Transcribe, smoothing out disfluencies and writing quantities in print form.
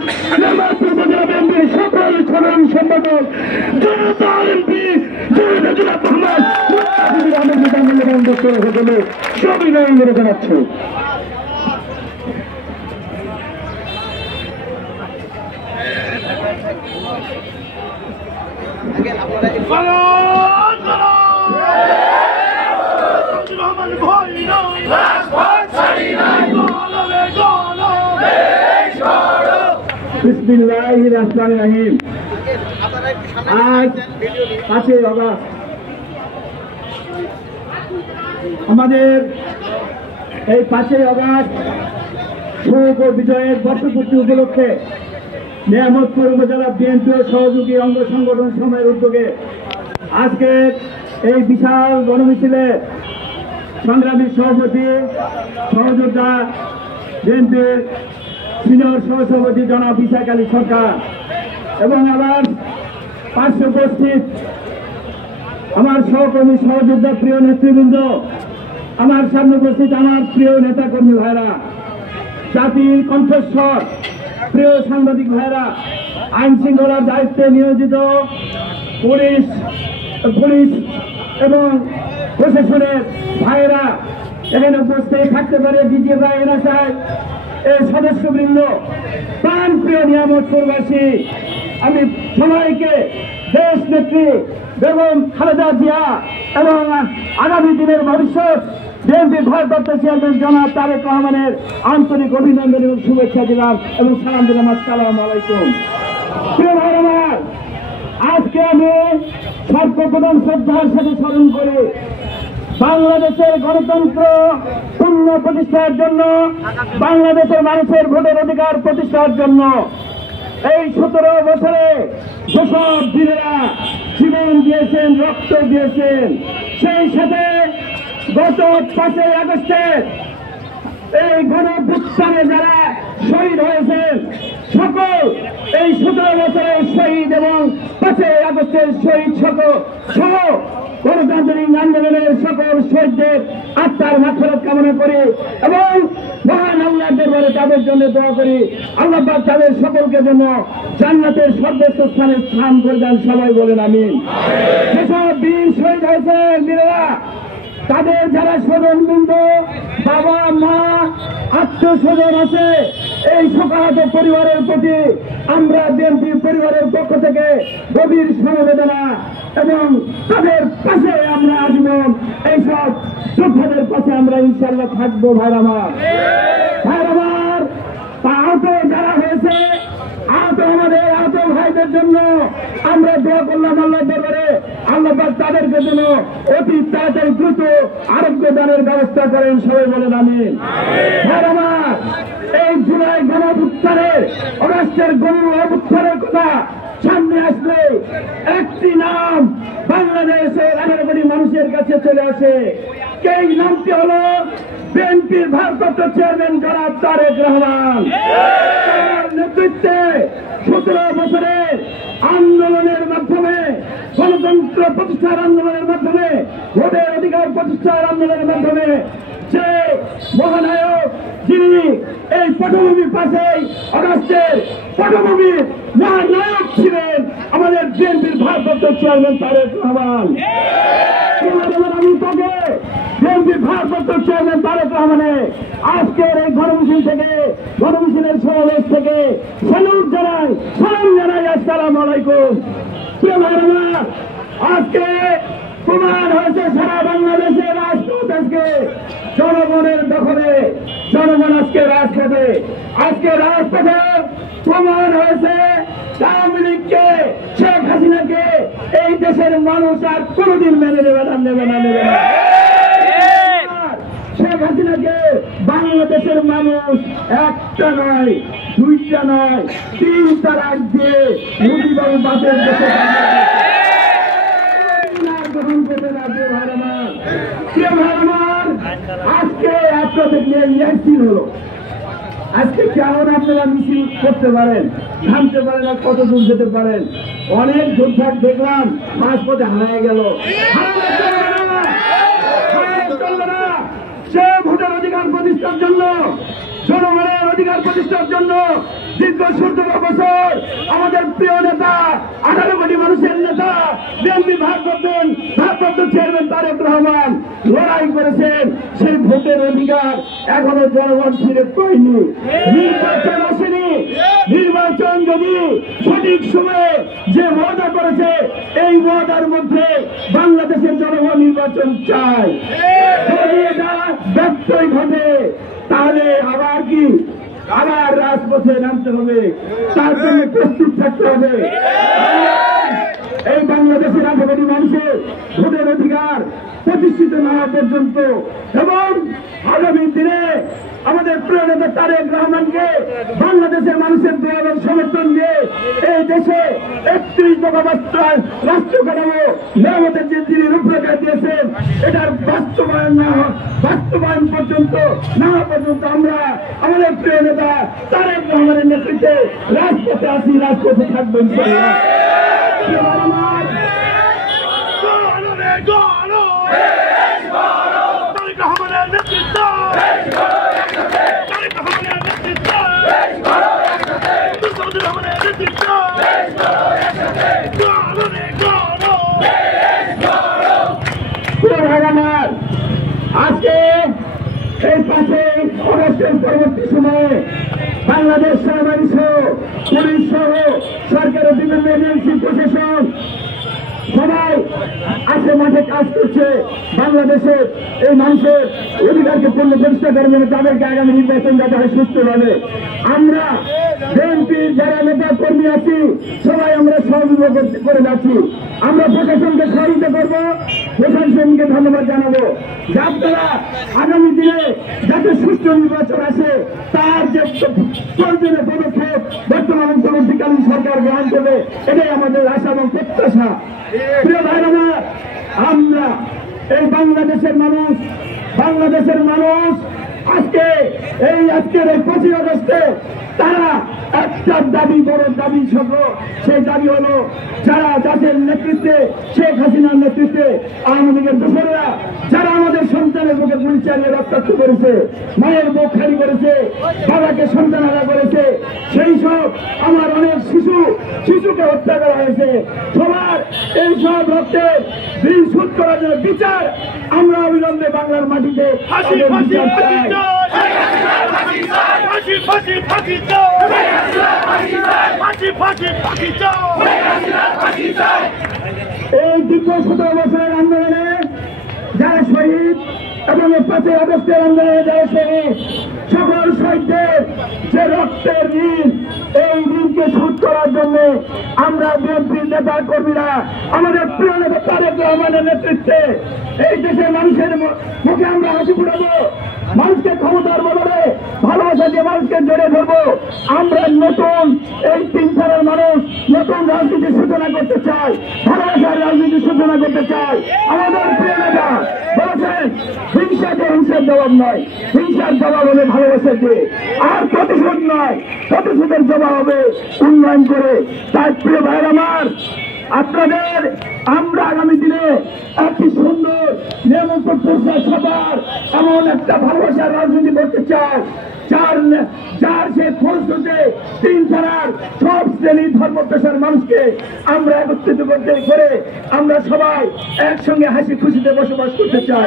নারায়ণপুর উপজেলা বিএনপির সকল সাধারণ সম্পাদক জনতা এমপি জনাব মোহাম্মদ সবিনয় জানাচ্ছে। বিসমিল্লাহির রহমানির রহিম। আজ 5ই আগস্ট আমাদের এই 5ই আগস্ট শহীদ বিজয়ের বর্ষপূর্তি উপলক্ষে নিয়ামতপুর উপজেলা বিএনপি ও সহযোগী অঙ্গ সংগঠন সময়ের উদ্যোগে আজকে এই বিশাল গণমিছিলে সংগ্রামী সভাপতি সহযোদ্ধা বিএনপির সিনিয়র সহসভাপতি জনাব ইশাক আলী সরকার এবং আমার পার্শ্ব উপস্থিত আমার সহকর্মী সহযোদ্ধা প্রিয় নেতৃবৃন্দ, আমার সামনে উপস্থিত আমার প্রিয় নেতাকর্মী ভাইরা, জাতির কণ্ঠস্বর প্রিয় সাংবাদিক ভাইরা, আইন শৃঙ্খলার দায়িত্বে নিয়োজিত পুলিশ এবং প্রশাসনের ভাইরা, এখানে উপস্থিত থাকতে পারে ডিজি ভাই, এনএসআই এই সদস্যবৃন্দ, প্রাণ প্রিয় নিয়ামতপুরবাসী, আমি সবাইকে দেশ নেত্রী বেগম খালেদা জিয়া এবং আগামী দিনের ভবিষ্যৎ বিএনপির ভারপ্রাপ্ত চেয়ারম্যান জনাব তারেক রহমানের আন্তরিক অভিনন্দন এবং শুভেচ্ছা দিলাম এবং সালাম দিলাম। আসসালামু আলাইকুম। প্রিয় ভাই আমার, আজকে আমি সর্বপ্রথম শ্রদ্ধার সাথে স্মরণ করি বাংলাদেশের গণতন্ত্র পূর্ণ প্রতিষ্ঠার জন্য, বাংলাদেশের মানুষের ভোটের অধিকার প্রতিষ্ঠার জন্য এই 17 বছরে যেসব বীরেরা জীবন দিয়েছেন, রক্ত দিয়েছেন, সেই সাথে গত 5ই আগস্টে এই গণঅভ্যুত্থানে যারা শহীদ হয়েছেন সকল এই 17 বছরের শহীদ এবং 5ই আগস্টের শহীদ সহ গণতান্ত্রিক আন্দোলনের সকল শহীদদের আত্মার মাগফিরাত কামনা করি এবং মহান আল্লাহর দরবারে তাদের জন্য দোয়া করি। আল্লাহ পাক তাদের সকলকে জন্য জান্নাতের সর্বোচ্চ স্থানে স্থান করে দেন। সবাই বলেন আমিন। যেসব বীর শহীদ হয়েছেন বীরেরা, তাদের যারা স্বজনবৃন্দ, বাবা মা, আত্মীয় স্বজন আছে, এই শোকাহত পরিবারের প্রতি আমরা বিএনপি পরিবারের পক্ষ থেকে গভীর সমবেদনা এবং তাদের পাশে আমরা আজীবন এইসব যোদ্ধাদের পাশে আমরা ইনশাআল্লাহ থাকবো। ভাইরা আমার, আহত যারা হয়েছে, আমাদের আহত ভাইদের জন্য আমরা দোয়া করলাম আল্লাহর দরবারে, আল্লাহ পাক তাদেরকে জন্য অতি তাড়াতাড়ি দ্রুত আরোগ্য দানের ব্যবস্থা করেন। সবাই বলেন আমিন। আমার এই জুলাই গণঅভ্যুত্থানের, আগস্টের গণঅভ্যুত্থানের কথা সামনে আসলে একটি নাম বাংলাদেশের 18 কোটি মানুষের কাছে চলে আসে। এই নামটি হলো বিএনপির ভারপ্রাপ্ত চেয়ারম্যান জনাব তারেক রহমান। তার নেতৃত্বে 17 বছরের আন্দোলনের মাধ্যমে, গণতন্ত্র প্রতিষ্ঠার আন্দোলনের মাধ্যমে, ভোটের অধিকার প্রতিষ্ঠার আন্দোলনের মাধ্যমে যে মহানায়ক, যিনি এই পটভূমির পাশেই আগস্টের পটভূমির মহানায়ক ছিলেন আমাদের বিএনপির ভারপ্রাপ্ত চেয়ারম্যান তারেক রহমান। আমি তাকে বিএনপির ভারপ্রাপ্ত চেয়ারম্যান তারেক রহমানে আজকের এই গণমিছিলের সমাবেশ থেকে সালাম জানাই। আসসালামু আলাইকুম। প্রিয় ভাইরা, আজকে প্রমাণ হয়েছে সারা বাংলাদেশের রাজপথ আজকে জনগণের দখলে, জনগণ আজকে রাজপথে। আজকে রাজপথে প্রমাণ হয়েছে আওয়ামী লীগকে, শেখ হাসিনাকে এই দেশের মানুষ আর কোনোদিন মেনে নেবে না। শেখ হাসিনাকে বাংলাদেশের মানুষ একটা নয়, দুইটা নয়, 3 তালাক দিয়ে মুজিবুর বাসের দেশে গ্রহণ করতে রাজি। আজকে আপনাদের নিয়ে মিছিল হলো। আজকে কেমন আপনারা মিছিল করতে পারেন, থামতে পারেন, আর কত দূর যেতে পারেন? অনেক যোদ্ধা দেখলাম মাঝপথে হারিয়ে গেল। সে ভোটের অধিকার প্রতিষ্ঠার জন্য, জনগণের অধিকার প্রতিষ্ঠার জন্য দীর্ঘ 17 বছর আমাদের প্রিয় নেতা 18 কোটি মানুষের নেতা বিএনপি ভারপ্রাপ্ত চেয়ারম্যান তারেক রহমান লড়াই করেছেন। সেই ভোটের অধিকার এখনো জনগণ ফিরে পায়নি। নির্বাচন আসেনি। নির্বাচন যদি সঠিক সময়ে যে ওয়াদা করেছে এই ওয়াদার মধ্যে বাংলাদেশের জনগণ নির্বাচন চায়। যদি এটা ব্যত্যয় ঘটে তাহলে আবার রাজপথে নামতে হবে, তার জন্য প্রস্তুত থাকতে হবে। এই বাংলাদেশের 18 কোটি মানুষের ভোটের অধিকার প্রতিষ্ঠিত না হওয়া পর্যন্ত এবং আগামী দিনে আমাদের প্রিয় নেতা তারেক রহমানকে বাংলাদেশের মানুষের দোয়া এবং সমর্থন দিয়ে এই দেশে 31 দফা রাষ্ট্র কাঠামো মেরামতের যে তিনি রূপরেখা দিয়েছেন এটার বাস্তবায়ন পর্যন্ত না হওয়া পর্যন্ত আমরা আমাদের প্রিয় নেতা তারেক রহমানের নেতৃত্বে রাজপথে আছি, রাজপথে থাকবেন। আজকে এই 5 আগস্টের পরবর্তী সময়ে বাংলাদেশ সেনাবাহিনী সহ পুলিশ সহ সরকারের বিভিন্ন এজেন্সি প্রশাসন সবাই আছে, মাঠে কাজ করছে। বাংলাদেশের এই মানুষের অধিকারকে পূর্ণ প্রতিষ্ঠা করার জন্য তাদেরকে আগামী নির্বাচন যাতে হয় সুষ্ঠুভাবে। আমরা বিএনপির যারা নেতা কর্মী আছি সবাই আমরা সহযোগিতা করে যাচ্ছি। আমরা প্রশাসনকে সহযোগিতা করব, প্রশাসনকে ধন্যবাদ জানাবো। আপনারা আগামী দিনে যাতে সুষ্ঠু নির্বাচন আসে তার যে প্রয়োজনীয় পদক্ষেপ বর্তমান অন্তর্বর্তীকালীন সরকার গ্রহণ করবে এটাই আমাদের আশা এবং প্রত্যাশা। প্রিয় ভাইরা, আমরা এই বাংলাদেশের মানুষ আজকের এই 25 আগস্টে তারা একটা দাবি, বড় দাবি সহ সেই দাবি হলো যারা যাদের নেতৃত্বে শেখ হাসিনার নেতৃত্বে আওয়ামী লীগের দোসররা যারা আমাদের সন্তানের বুকে গুলি চালিয়ে রক্তাক্ত করেছে, মায়ের বুক খালি করেছে, বাবাকে সন্তানহারা করেছে, সেই সব আমার অনেক শিশুকে হত্যা করা হয়েছে। সবার এই সব রক্তের বিল শোধ করার জন্য বিচার আমরা অবিলম্বে বাংলার মাটিতে এই দীর্ঘ 17 বছরের আন্দোলনে যারা শহীদ এবং 5 আগস্টের আন্দোলনে যারা শহীদ সকল শহীদদের যে রক্তের ঋণ এই ঋণকে শোধ করার জন্য আমরা বিএনপির নেতা কর্মীরা আমাদের প্রিয় নেতা তারেক রহমানের নেতৃত্বে এই দেশের মানুষের মুখে আমরা হাসি ফুটাবো, মানুষকে ক্ষমতার বদলে ভালোবাসা দিয়ে মানুষকে জড়ে ধরবো। আমরা নতুন এই 3 ধারার মানুষ নতুন রাজনীতির সূচনা করতে চাই, ভালোবাসার রাজনীতির সূচনা করতে চাই। আমাদের প্রিয় নেতা বলেছেন হিংসাকে হিংসার জবাব নয়, হিংসার জবাব হলে ভালোবাসা দিয়ে, আর প্রতিশোধ নয়, প্রতিশোধের জবাব হবে উন্নয়ন করে। তাই প্রিয় ভাইয়ের আমার, আপনাদের আমরা আগামী দিনে একটি সুন্দর নিয়মপত্র সবার এমন একটা ভালোবাসার রাজনীতি করতে চাই যার সে খোঁজ করতে 3 ধারার সব শ্রেণী ধর্ম পেশার মানুষকে আমরা একত্রিত করতে করে আমরা সবাই একসঙ্গে হাসি খুশিতে বসবাস করতে চাই।